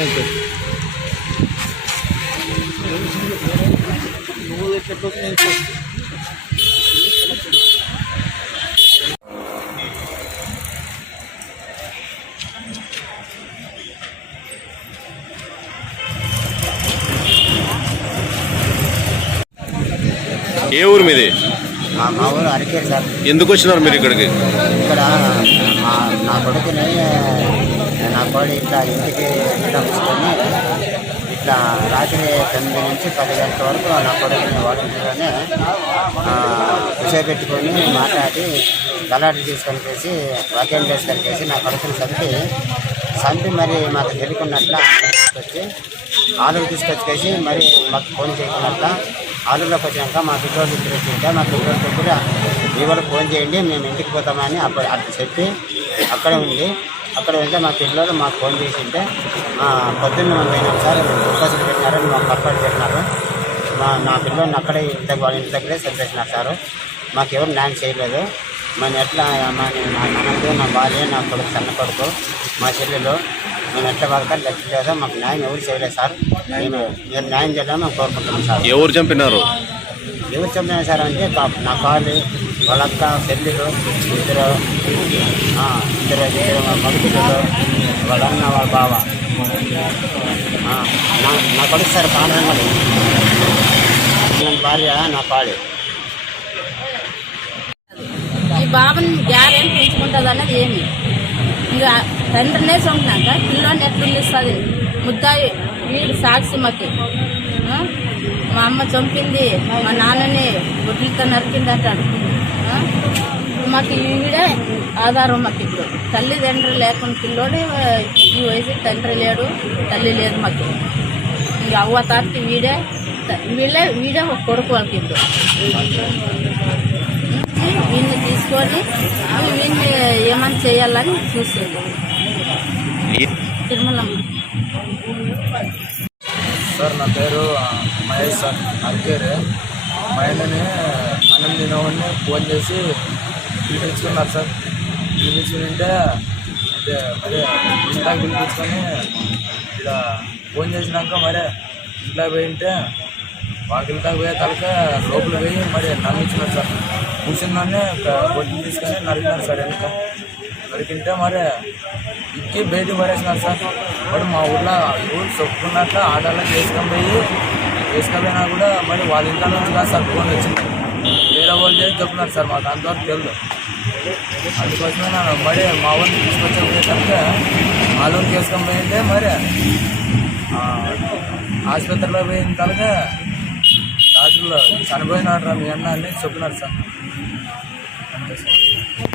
ఏ ఊరు మీది? మా ఊరు అరికేరు సార్. ఎందుకు వచ్చినారు మీరు ఇక్కడికి? ఇక్కడ నా కొడుకుని నా కోడి ఇట్లా ఇంటికి తీసుకొని ఇట్లా రాత్రి 9 నుంచి 10 గంటల వరకు నా కొడుకుని వాడింట్లోనే కూర్చోబెట్టుకొని మాట్లాడి గలాటి తీసుకొని చేసి వాక్యం చేసుకొని చేసి నా కొడుకుని చంపి మరి మాకు తెలియకున్నట్ల తీసుకొచ్చేసి మరి మాకు ఫోన్ చేయకున్నట్ల ఆలులోకి వచ్చినాక మా పిల్లలు ఇద్దరు వచ్చింటే మా పిల్లలతో కూడా మీ కూడా ఫోన్ చేయండి మేము ఇంటికి పోతామని అప్పుడు అట్లా చెప్పి అక్కడ ఉంటే మా పిల్లలు మాకు ఫోన్ చేసింటే పొద్దున్న మనం పోయినాం సార్ ఉపాసులు పెట్టినారని మాకు కప్పాడు పెట్టినారు. నా పిల్లల్ని అక్కడే వాళ్ళ ఇంటి దగ్గరే చంపేసినారు సార్. మాకు ఎవరు న్యాయం చేయలేదు. మన ఎట్లా మనకు నా భార్య నా కొడుకు సన్న కొడుకు మా చెల్లెలు మేము ఎట్లా పడతారు లెక్కలేదా మాకు న్యాయం ఎవరు చేయలేదు సార్. మీరు న్యాయం చేయాలని మేము కోరుకుంటున్నాం సార్. ఎవరు చంపినారు సార్ అంటే నా కాళ్ళు వాళ్ళ అక్క చెల్లెలు ఇద్దరు మగపిల్లలు వాళ్ళ అన్న వాళ్ళ బావ నా కొడుకు సార్ పాండ్రంగడు భార్య నా కాళ్ళు. ఈ బాబుని గ్యారెంటీ పెంచుకుంటుంది అన్నది ఏమి ఇంకా తండ్రినే చంపినాక పిల్లోని ఎట్లుండిస్తుంది ముద్దాయి వీడు సాక్షి మాకి. మా అమ్మ చంపింది మా నాన్నని గుడ్లతో నరికింది అంటాడు. మాకు వీడే ఆధారం. మాకు ఇప్పుడు తల్లిదండ్రులు లేకుండా పిల్లోడే ఈ వయసు తండ్రి లేడు తల్లి లేదు మాకు. ఇంక అవ్వ తాతకి వీడే ఒక కొడుకు వాళ్ళకి ఇప్పుడు. వీడిని తీసుకొని వీడిని ఏమని చేయాలని చూస్తుంది తిరుమలమ్మ. సార్ నా పేరు మహేష్ సార్. అరికేరు మా ఆయనని అన్నం తినవని ఫోన్ చేసి పిలిపించుకున్నారు సార్. పిలిపించుకుంటే అదే ఇంట్లోకి పిలిపించుకొని ఇలా ఫోన్ చేసినాక మరి ఇంట్లోకి పోయింటే వాకిలికి పోయే తలక లోపల పోయి మరి నమ్మించినారు సార్. కూర్చుందాన్ని బొట్టుని తీసుకొని నరికినారు సార్. వెనక నరికింటే మరి ఇక్కి బయటికి పడేసినారు సార్. మరి మా ఊళ్ళో ఊరు చెప్పుకున్నట్ల ఆటోలో వేసుకపోయినా కూడా మరి వాళ్ళ ఇంట్లో నుంచి కాదు సార్ ఫోన్ వచ్చింది. వేరే వాళ్ళు చేసి చెప్పున్నారు సార్. మాకు అంతవరకు తెలియదు. అందుకోసమే నేను మరి మా ఊరిని తీసుకొచ్చే ఆలూరికి వేసుకొని పోయింటే మరి ఆసుపత్రిలో పోయిన తలక డాక్టర్లు చనిపోయినాడు రా మీ అన్న అని చెప్పినారు సార్. అంతే సార్.